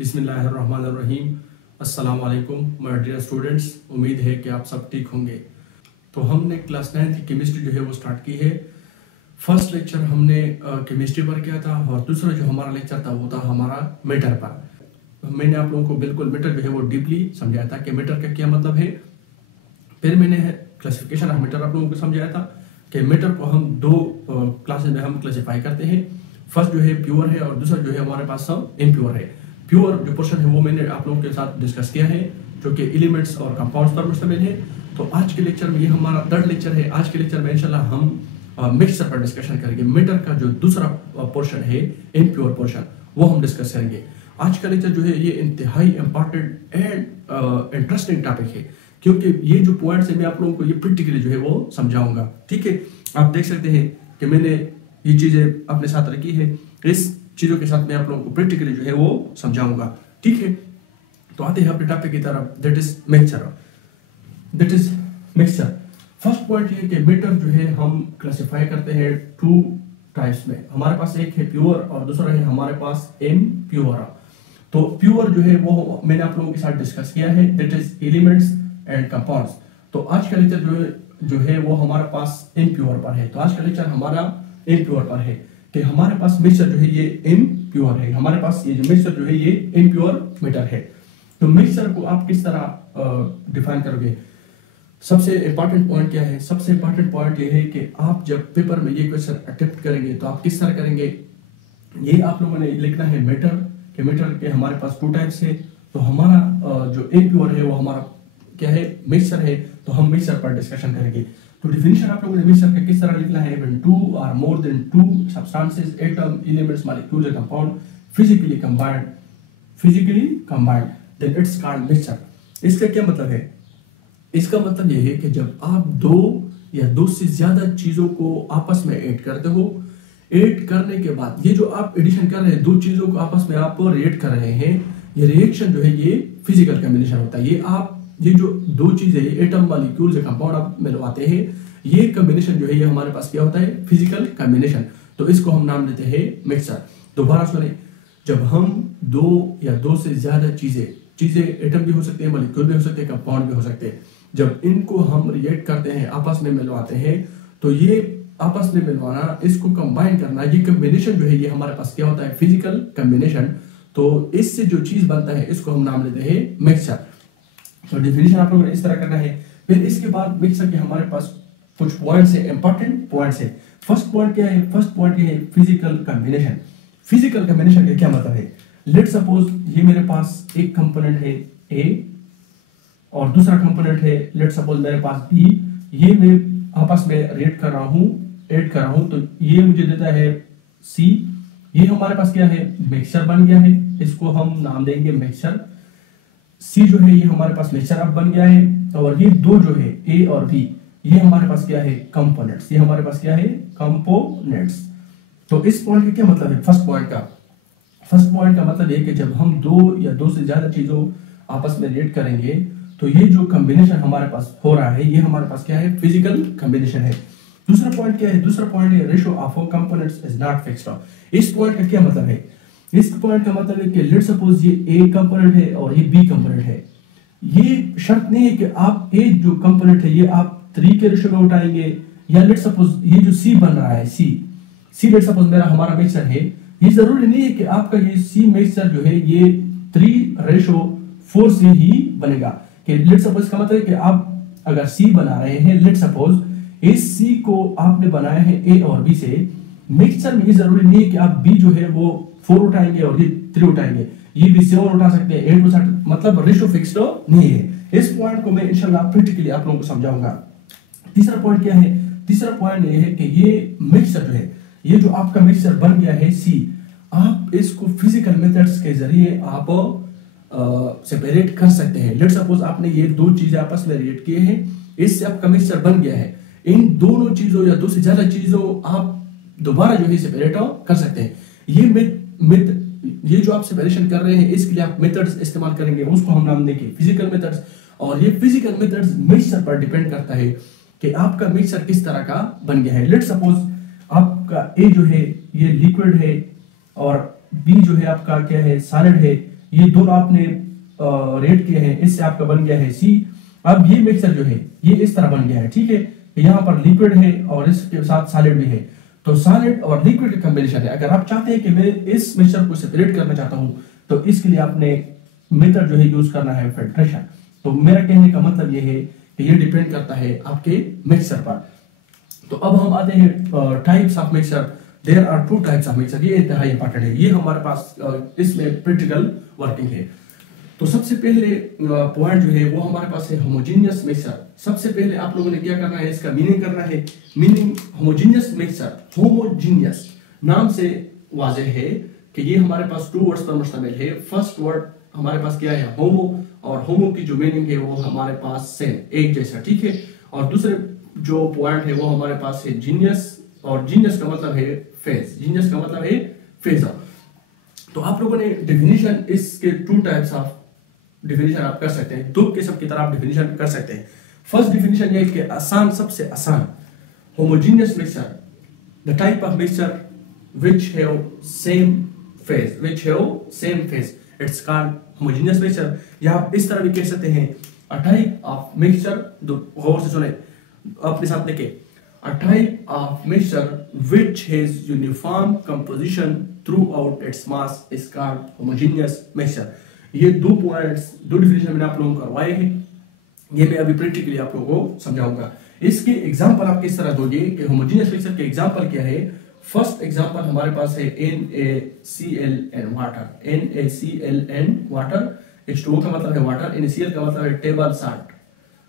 बिस्मिल्लाहिर्रहमानिर्रहीम। अस्सलाम वालेकुम माय डियर स्टूडेंट्स, उम्मीद है कि आप सब ठीक होंगे। तो हमने क्लास 9 की केमिस्ट्री जो है वो स्टार्ट की है। फर्स्ट लेक्चर हमने केमिस्ट्री पर किया था और दूसरा जो हमारा लेक्चर था वो था हमारा मीटर पर। मैंने आप लोगों को बिल्कुल मीटर जो है वो डीपली समझाया था कि मीटर का क्या मतलब है। फिर मैंने क्लासिफिकेशन ऑफ मीटर आप लोगों को समझाया था कि मीटर को हम दो क्लासेस में हम क्लासिफाई करते हैं। फर्स्ट जो है प्योर है और दूसरा जो है हमारे पास सब इम्प्योर है। प्योर जो पोर्शन है वो मैंने आप लोगों के साथ डिस्कस किया है, जो कि एलिमेंट्स और कंपाउंड्स पर मुश्तमिल है। तो आज के लेक्चर में ये हमारा थर्ड लेक्चर है। आज के लेक्चर में इंशाल्लाह हम मिक्सचर पर डिस्कशन करेंगे। मीटर का जो दूसरा पोर्शन है इम्प्योर पोर्शन वो हम डिस्कस करेंगे। आज का लेक्चर जो है ये इंतहाई इंपॉर्टेंट एंड इंटरेस्टिंग टॉपिक है, क्योंकि ये जो पॉइंट्स है मैं आप लोगों को ये प्रैक्टिकली जो है वो समझाऊंगा। ठीक है, आप देख सकते हैं कि मैंने ये चीजें अपने साथ रखी है। इस चीजों के साथ मैं आप लोगों को प्रैक्टिकली जो है वो समझाऊंगा। ठीक है, तो आते हैं अपने टॉपिक की तरफ, that is mixture. First point ये कि मीटर जो है हम क्लासिफाई करते हैं टू टाइप्स में। हमारे पास एक है प्योर और दूसरा है हमारे पास इम्प्योर। तो प्योर जो है वो मैंने आप लोगों के साथ डिस्कस किया है, that is elements and compounds. तो आज का लेक्चर जो है वो हमारे पास इम्प्योर पर है। तो आज का लेक्चर हमारा इम्प्योर पर है कि हमारे पास मिक्सचर जो है ये इम्प्योर है। हमारे पास ये जो मिक्सचर जो है ये इम्प्योर मीटर है। तो मिक्सचर को आप किस तरह डिफाइन करोगे? सबसे इंपॉर्टेंट पॉइंट क्या है? सबसे इंपॉर्टेंट पॉइंट ये है कि आप जब पेपर में ये क्वेश्चन अटेम्प्ट करेंगे तो आप किस तरह करेंगे, ये आप लोगों ने लिखना है मीटर के। मीटर के हमारे पास टू टाइप्स है। तो हमारा जो इम्प्योर है वो हमारा क्या है, मिक्सचर है। तो हम मिक्सचर पर डिस्कशन करेंगे। तो डिफिनेशन आप लोगों ने मिक्सचर का किस तरह लिखना है? व्हेन टू और more than two substances, atom, elements, molecules and compound physically combined then it's called mixture. इसका क्या मतलब है? इसका मतलब यह है कि जब आप दो या दो से ज्यादा चीजों को आपस में ऐड करते हो, ऐड करने के बाद ये जो आप एडिशन कर रहे हैं, दो चीजों को आपस में आप रिएक्ट कर रहे हैं, ये रिएक्शन जो है ये फिजिकल कॉम्बिनेशन होता है। ये जो दो चीजें एटम, मॉलिक्यूल्स या कंपाउंड आप मिलवाते हैं, ये कॉम्बिनेशन जो है ये हमारे पास क्या होता है? Physical combination. तो इसको हम नाम देते हैं मिक्सचर। दोबारा सुने, जब हम दो या दो से ज्यादा चीजें एटम भी हो सकते हैं, मॉलिक्यूल भी हो सकते हैं, कंपाउंड भी हो सकते हैं, जब इनको हम रिएक्ट करते हैं, आपस में मिलवाते हैं, तो ये आपस में मिलवाना, इसको कंबाइन करना, ये कॉम्बिनेशन जो है ये हमारे पास क्या होता है? Physical combination. तो इससे जो चीज बनता है इसको हम नाम लेते हैं मिक्सचर। तो डिफिनेशन आप लोगों ने इस तरह करना है। फिर इसके बाद मिक्सचर के हमारे पास कुछ पॉइंट्स है, इंपॉर्टेंट पॉइंट्स है। फर्स्ट पॉइंट क्या है? फर्स्ट पॉइंट ये है फिजिकल कॉम्बिनेशन। फिजिकल कॉम्बिनेशन का क्या मतलब है? लेट सपोज ये मेरे पास एक कंपोनेंट है ए और दूसरा कंपोनेंट है लेट सपोज मेरे पास बी। ये मैं आपस में ऐड कर रहा हूं, तो ये मुझे देता है सी। ये हमारे पास क्या है? मिक्सचर बन गया है। इसको हम नाम देंगे मिक्सचर। सी जो है ये हमारे पास मिक्सचर अब बन गया है। और ये दो जो है ए और बी, ये हमारे पास क्या है? कंपोनेंट्स। ये हमारे पास क्या है? कंपोनेंट्स। तो इस पॉइंट का क्या मतलब है? फर्स्ट पॉइंट का मतलब है कि जब हम दो या दो से ज्यादा चीजों आपस में रिएक्ट करेंगे तो ये जो कॉम्बिनेशन हमारे पास हो रहा है ये हमारे पास क्या है? फिजिकल कॉम्बिनेशन है। दूसरा पॉइंट क्या है? दूसरा पॉइंट है ratio of components is not fixed. इस पॉइंट का क्या मतलब है? इस पॉइंट का मतलब है कि लेट सपोज ये ए कंपोनेंट है और ये बी कंपोनेंट है। ये शर्त नहीं है कि आप ए जो कंपोनेंट है ये आप 3 के रेशियो में उठाएंगे, या लेट सपोज ये जो सी बन रहा है सी लेट सपोज मेरा हमारा मिक्सचर है, ये जरूरी नहीं है कि आपका ये सी मिक्सचर जो है ये 3:4 से ही बनेगा। कि लेट सपोज का मतलब है कि आप अगर सी बना रहे हैं, लेट सपोज इस सी को आपने बनाया है ए और बी से, मिक्सचर में ये जरूरी नहीं है कि आप बी जो है वो 4 उठाएंगे और ये 3 उठाएंगे, ये भी 7 उठा सकते हैं, 8 उठा सकते हैं, मतलब रेशियो फिक्स्ड नहीं है। इस पॉइंट को मैं इंशाल्लाह प्रैक्टिकली आप लोगों को समझाऊंगा। तीसरा पॉइंट क्या है? तीसरा पॉइंट ये है कि ये मिक्सचर जो है, ये जो आपका मिक्सचर बन गया है सी, आप इसको फिजिकल मेथड्स के जरिए आप सेपरेट कर सकते हैं। लेट सपोज आपने ये दो चीजें आपस में रिएक्ट किए हैं, इससे आपका मिक्सचर बन गया है। इन दोनों चीजों या दो से ज्यादा चीजों आप दोबारा जो है सेपरेट कर सकते हैं। ये जो आप सेपरेशन कर रहे हैं इसके लिए आप मेथड्स इस्तेमाल करेंगे, उसको हम नाम देंगे फिजिकल मेथड्स। और ये फिजिकल मेथड्स मिक्सचर पर डिपेंड करता है कि आपका मिक्सचर किस तरह का बन गया है। लेट सपोज आपका ए जो है ये लिक्विड है और बी जो है आपका क्या है? सॉलिड है। ये दोनों आपने रेड किए हैं, इससे आपका बन गया है सी। अब ये मिक्सचर जो है ये इस तरह बन गया है, ठीक है। यहाँ पर लिक्विड है और इसके साथ सॉलिड भी है, तो सॉलिड और लिक्विड का कॉम्बिनेशन है। अगर आप चाहते हैं कि मैं इस मिक्सचर को सेपरेट करना चाहता हूं तो इसके लिए आपने मेथड जो है यूज करना है फिल्ट्रेशन। तो मेरा कहने का मतलब ये है कि ये डिपेंड करता है आपके मिक्सचर पर। तो अब हम आते हैं types of mixture. There are 2 types of mixture, ये इंतहाई इंपॉर्टेंट है, ये हमारे पास इसमें प्रैक्टिकल वर्किंग है। तो सबसे पहले पॉइंट जो है वो हमारे पास है होमोजेनियस मिक्सचर। सबसे पहले आप लोगों ने क्या करना है, इसका मीनिंग करना है। मीनिंग होमोजेनियस मिक्सचर, होमोजेनियस नाम से वाज़ेह है कि ये हमारे पास 2 वर्ड्स पर मुश्तमिल है। फर्स्ट वर्ड हमारे पास क्या है, होमो, और होमो की जो मीनिंग है वो हमारे पास सेम, एक जैसा, ठीक है। और दूसरे जो पॉइंट है वो हमारे पास है जीनियस, और जीनियस का मतलब है फेज, जीनियस का मतलब है फेजर। तो आप लोगों ने डेफिनेशन इसके 2 टाइप्स ऑफ डेफिनेशन आप कर सकते हैं, 2 किस्म की तरह आप डेफिनेशन कर सकते हैं। फर्स्ट डेफिनेशन ये कि आसान, सबसे आसान, homogeneous mixture, the type of mixture which have same phase, which have same phase, it's called homogeneous mixture। या आप इस तरह भी कह सकते हैं a type of mixture, गौर से सुने, अपने साथ लिखे, a type of mixture which has uniform composition throughout its mass is called homogeneous mixture। ये 2 पॉइंट्स, 2 डिफिनेशन मैंने आप लोगों को करवाए हैं, ये मैं अभी प्रैक्टिकली आप लोगों को समझाऊंगा। इसके एग्जांपल आप किस तरह दोगे कि होमोजेनियस मिक्सचर के एग्जांपल क्या है। फर्स्ट एग्जांपल हमारे पास है NaCl water, NaCl water, H2O का मतलब है वाटर, NaCl का मतलब है टेबल साल्ट,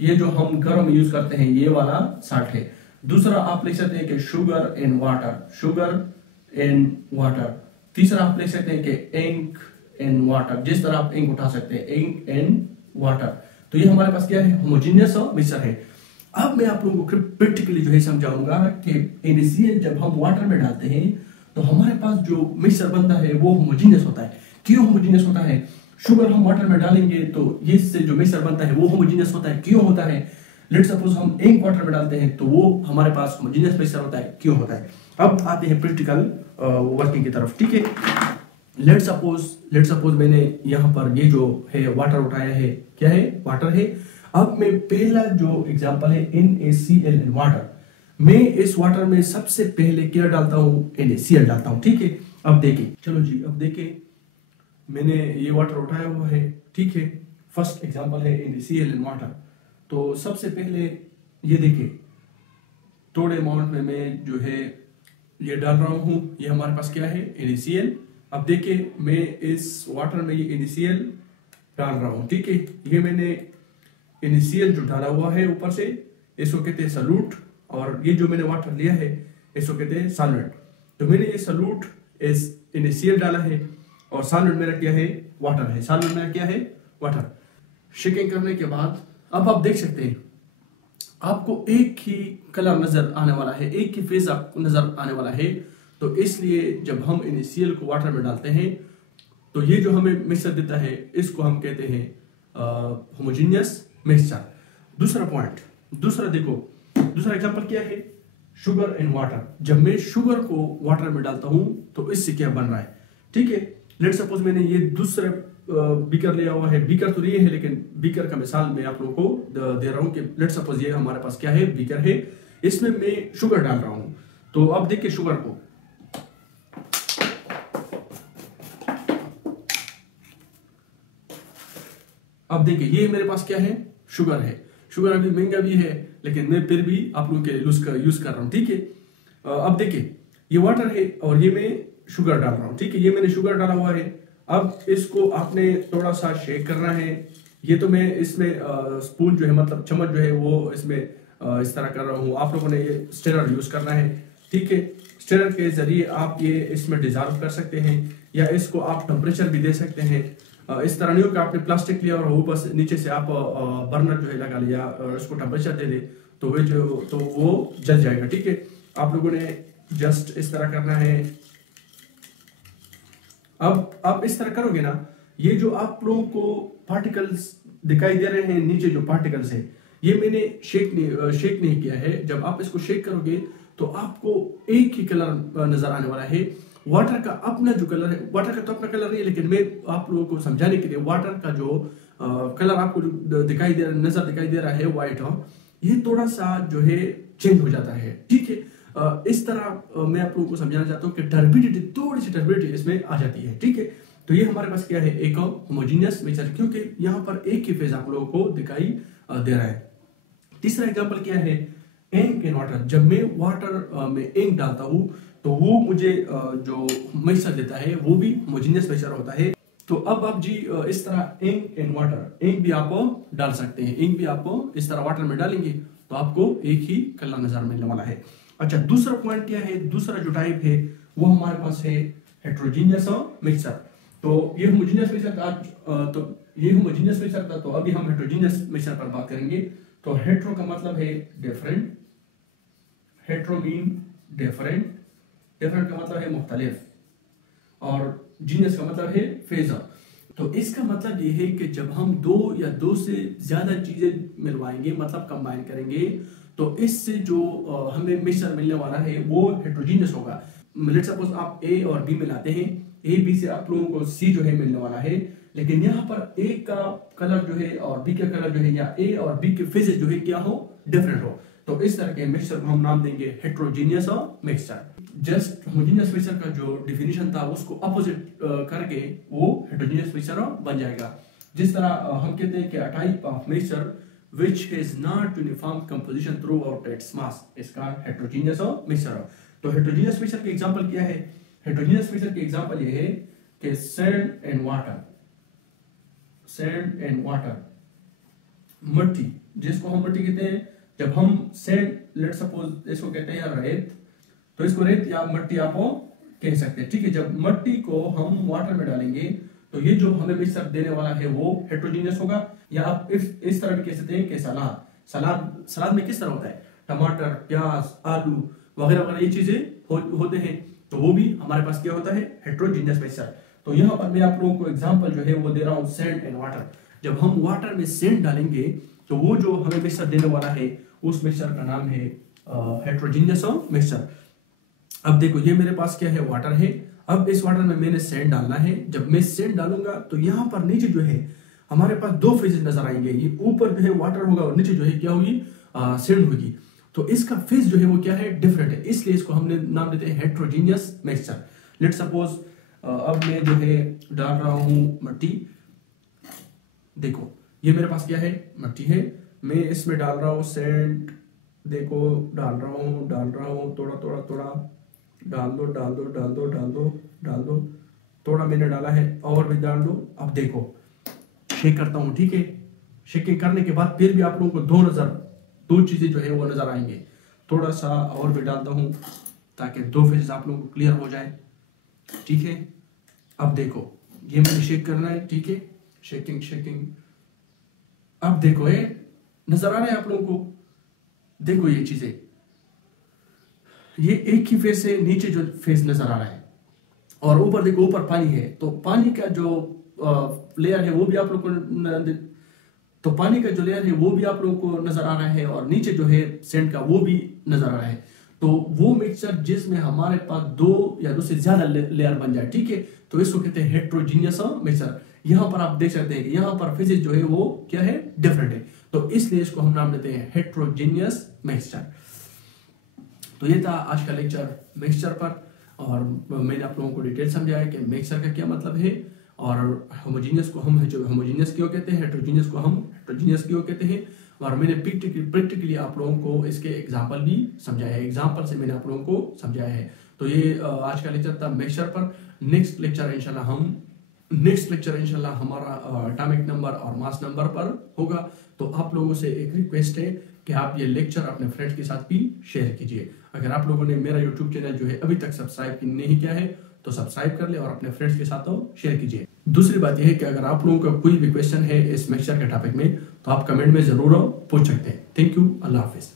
ये जो हम घरों में यूज करते हैं ये वाला साल्ट है। दूसरा आप लिख सकते हैं कि sugar in water, sugar in water. तीसरा आप लिख सकते हैं कि इंक इन वाटर, जिस तरह आप इंक उठा सकते हैं, इंक इन वाटर। तो ये हमारे पास क्या है, होमोजेनियस मिक्सचर है। अब मैं आप लोगों को प्रैक्टिकली जो है समझाऊंगा कि NaCl जब हम वाटर में डालते हैं तो हमारे पास जो मिक्सचर बनता है वो होमोजेनियस होता है। क्यों होमोजेनियस होता है? शुगर हम वाटर में डालेंगे तो ये से जो मिक्सचर बनता है वो होमोजेनियस होता है। क्यों होता है? लेट्स सपोज हम इंक वाटर में डालते हैं तो वो हमारे पास होमोजेनियस मिक्सचर होता है। क्यों होता है? अब आते हैं प्रैक्टिकल वर्किंग की तरफ, ठीक है। लेट्स सपोज मैंने यहाँ पर ये जो है वाटर उठाया है, क्या है, वाटर है। अब मैं पहला जो एग्जांपल है NaCl इन वाटर, मैं इस वाटर में सबसे पहले क्या डालता हूँ, NaCl डालता हूँ, ठीक है। अब देखिए, चलो जी, अब देखिए मैंने ये वाटर उठाया हुआ है, ठीक है। फर्स्ट एग्जांपल है NaCl इन वाटर। तो सबसे पहले ये देखिए थोड़े अमाउंट में मैं जो है ये डाल रहा हूँ, ये हमारे पास क्या है, NaCl। अब देखिए मैं इस वाटर में ये NaCl डाल रहा हूँ, ठीक है। ये मैंने NaCl जो डाला हुआ है ऊपर से, इसको कहते हैं सॉल्यूट, और ये जो मैंने वाटर लिया है इसको कहते हैं सॉल्वेंट। तो मैंने ये सॉल्यूट इस NaCl डाला है और सॉल्वेंट मेरा क्या है, वाटर है। सॉल्वेंट मेरा क्या है, वाटर। शेकिंग करने के बाद अब आप देख सकते हैं आपको एक ही कलर नजर आने वाला है, एक ही फेज आपको नजर आने वाला है। तो इसलिए जब हम NaCl को वाटर में डालते हैं तो ये जो हमें मिक्सचर देता है इसको हम कहते हैं होमोजेनियस मिक्सचर। दूसरा पॉइंट, दूसरा देखो, दूसरा एग्जांपल क्या है, शुगर इन वाटर। जब मैं शुगर को वाटर में डालता हूं तो इससे क्या बन रहा है, ठीक है। लेट्स सपोज मैंने ये दूसरा बीकर लिया हुआ है, बीकर तो ये है लेकिन बीकर का मिसाल मैं आप लोगों को दे रहा हूं कि लेट्स सपोज ये हमारे पास क्या है, बीकर है, इसमें मैं शुगर डाल रहा हूं। तो अब देखिए शुगर को, अब देखिए ये मेरे पास क्या है, शुगर है। शुगर अभी महंगा भी है लेकिन मैं फिर भी आप लोगों के लिए यूज कर रहा हूँ, ठीक है। अब देखिए ये वाटर है और ये मैं शुगर डाल रहा हूँ, ठीक है। ये मैंने शुगर डाला हुआ है। अब इसको आपने थोड़ा सा शेक करना है। ये तो मैं इसमें स्पून जो है, मतलब चम्मच जो है वो इसमें इस तरह कर रहा हूँ। आप लोगों ने ये स्टेरर यूज करना है, ठीक है। स्टेरर के जरिए आप ये इसमें डिजॉल्व कर सकते हैं या इसको आप टेम्परेचर भी दे सकते हैं। इस तरह नहीं हो कि आपने प्लास्टिक लिया और ऊपर से नीचे से आप बर्नर जो है लगा लिया और उसको टेम्परेचर दे दे तो वो जल जाएगा, ठीक है। आप लोगों ने जस्ट इस तरह करना है। अब आप इस तरह करोगे ना, ये जो आप लोगों को पार्टिकल्स दिखाई दे रहे हैं, नीचे जो पार्टिकल्स है, ये मैंने शेक नहीं किया है। जब आप इसको शेक करोगे तो आपको एक ही कलर नजर आने वाला है। वाटर का अपना जो कलर है, वाटर का तो अपना कलर नहीं है, लेकिन मैं आप लोगों को समझाने के लिए वाटर का जो कलर आपको दिखाई दे रहा, नजर दिखाई दे रहा है व्हाइट, ये थोड़ा सा जो है चेंज हो जाता है, ठीक है। इस तरह मैं आप लोगों को समझाना चाहता हूँ कि टर्बिडिटी, थोड़ी सी टर्बिडिटी इसमें आ जाती है, ठीक है। तो ये हमारे पास क्या है, एक होमोजीनियस मिक्सचर, क्योंकि यहाँ पर एक ही फेज आप लोगों को दिखाई दे रहा है। तीसरा एग्जांपल क्या है, इंक इन वाटर। जब मैं वाटर में इंक डालता हूँ तो वो मुझे जो मिक्सचर देता है वो भी होमोजीनियस मिक्सचर होता है। तो अब आप जी इस तरह इंक इन वाटर, इंक भी आप डाल सकते हैं, इंक भी आप इस तरह वाटर में डालेंगे तो आपको एक ही कलर नजर मिलने वाला है। अच्छा, दूसरा पॉइंट क्या है, दूसरा जो टाइप है वो हमारे पास है हेट्रोजीनियस मिक्सचर। तो ये होमोजीनियस मिक्सचर था, तो ये होमोजीनियस मिक्सचर था, तो अभी हम हेट्रोजीनियस मिक्सचर पर बात करेंगे। तो हेट्रो का मतलब है different, hetero mean different, different का मतलब है मुख्तलिफ, और जीनियस का मतलब है फेजर। तो इसका मतलब ये है कि जब हम दो या दो से ज्यादा चीजें मिलवाएंगे, मतलब कंबाइन करेंगे, तो इससे जो हमें मिक्सचर मिलने वाला है वो हेट्रोजीनियस होगा। लेट्स सपोज आप ए और बी मिलाते हैं, ए बी से आप लोगों को सी जो है मिलने वाला है, लेकिन यहाँ पर ए का कलर जो है और बी का कलर जो है, या ए और बी के फेजेस जो है क्या हो, डिफरेंट हो, तो इस तरह के मिक्सचर को हम नाम देंगे heterogeneous mixture. Just homogeneous mixture का जो डिफिनेशन था उसको अपोजिट करके वो हेट्रोजीनियस मिक्सचर बन जाएगा। जिस तरह हम कहते हैं कि a type of mixture which is not uniform composition throughout its mass, इसका हेट्रोजीनियस मिक्सचर। तो हेट्रोजीनियस मिक्सचर के एग्जांपल क्या है, हेट्रोजीनियस मिक्सचर के एग्जांपल ये है कि sand and water, sand and water, मट्टी, जिसको हम मट्टी कहते हैं। जब हम सैंड, लेट्स सपोज इसको कहते हैं रेत, तो इसको रेत या मट्टी आप कह सकते हैं, ठीक है। जब मट्टी को हम वाटर में डालेंगे तो ये जो हमें मिक्सचर देने वाला है वो हेट्रोजीनियस होगा। या आप इस तरह भी कह सकते हैं कि सलाद में किस तरह होता है, टमाटर, प्याज, आलू वगैरह वगैरह ये चीजें होते हैं, तो वो भी हमारे पास क्या होता है, हेट्रोजीनियस मिक्सचर। तो यहाँ पर मैं आप लोगों को एग्जांपल जो है वो दे रहा हूँ सैंड एंड वाटर। जब हम वाटर में सैंड डालेंगे तो वो जो हमें मिक्सचर देने वाला है उस मिक्सचर का नाम है हेट्रोजीनियस मिक्सचर। अब देखो ये मेरे पास क्या है, वाटर है। अब इस वाटर में मैंने सैंड डालना है। जब मैं सैंड डालूंगा तो यहाँ पर नीचे जो है हमारे पास दो फेजेस नजर आएंगे, ये ऊपर जो है वाटर होगा और नीचे जो है क्या होगी, सैंड होगी। तो इसका फेज जो है वो क्या है, डिफरेंट है, इसलिए इसको हमने नाम देते हैं हेट्रोजीनियस मिक्सचर। लेट्स सपोज अब मैं जो है डाल रहा हूँ मट्टी, देखो ये मेरे पास क्या है, मट्टी है, मैं इसमें डाल रहा हूँ सैंड, देखो डाल रहा हूँ थोड़ा थोड़ा थोड़ा, डाल दो डाल दो डाल दो डाल दो डाल दो, थोड़ा मैंने डाला है और भी डाल दो। अब देखो शेक करता हूँ, ठीक है। शेकिंग करने के बाद फिर भी आप लोगों को दो चीजें जो है वो नजर आएंगे। थोड़ा सा और भी डालता हूँ ताकि दो फेजेस आप लोगों को क्लियर हो जाए, ठीक है। अब देखो ये मैंने शेक करना है, ठीक है, शेकिंग शेकिंग। अब देखो ये नजर आ रहा है आप लोगों को, देखो ये चीजें, ये एक ही फेज से नीचे जो फेज नजर आ रहा है, और ऊपर देखो ऊपर पानी है, तो पानी का जो लेयर है वो भी आप लोग को, तो पानी का जो लेयर है वो भी आप लोगों को नजर आ रहा है, और नीचे जो है सैंड का वो भी नजर आ रहा है। तो वो मिक्सचर जिसमें हमारे पास दो या दो से ज्यादा लेयर बन जाए, ठीक है, तो इसको कहते हैं हेट्रोजीनियस मिक्सचर। यहाँ पर आप देख सकते हैं कि यहाँ पर फेजेस जो है वो क्या है, डिफरेंट है, तो इसलिए इसको हम नाम देते हैं हेट्रोजीनियस मिक्सचर। तो ये था आज का लेक्चर मिक्सचर पर, और मैंने आप लोगों को डिटेल समझाया कि मिक्सचर का क्या मतलब है, और होमोजीनियस को हम जो होमोजीनियस क्यों कहते हैं, हेट्रोजीनियस को हम हेट्रोजीनियस क्यों कहते हैं, और मैंने प्रैक्टिकली आप लोगों को इसके एग्जांपल भी समझाया है, एग्जांपल से मैंने आप लोगों को समझाया है। तो ये आज का लेक्चर था मिक्सचर पर। नेक्स्ट लेक्चर इंशाल्लाह हमारा एटॉमिक नंबर और मास नंबर पर होगा। तो आप लोगों से एक रिक्वेस्ट है कि आप ये लेक्चर अपने फ्रेंड्स के साथ भी शेयर कीजिए। अगर आप लोगों ने मेरा यूट्यूब चैनल जो है अभी तक सब्सक्राइब नहीं किया है तो सब्सक्राइब कर ले और अपने फ्रेंड्स के साथ तो शेयर कीजिए। दूसरी बात यह है कि अगर आप लोगों का कोई भी क्वेश्चन है इस मिक्सचर के टॉपिक में तो आप कमेंट में जरूर पूछ सकते हैं। Thank you, Allah Hafiz.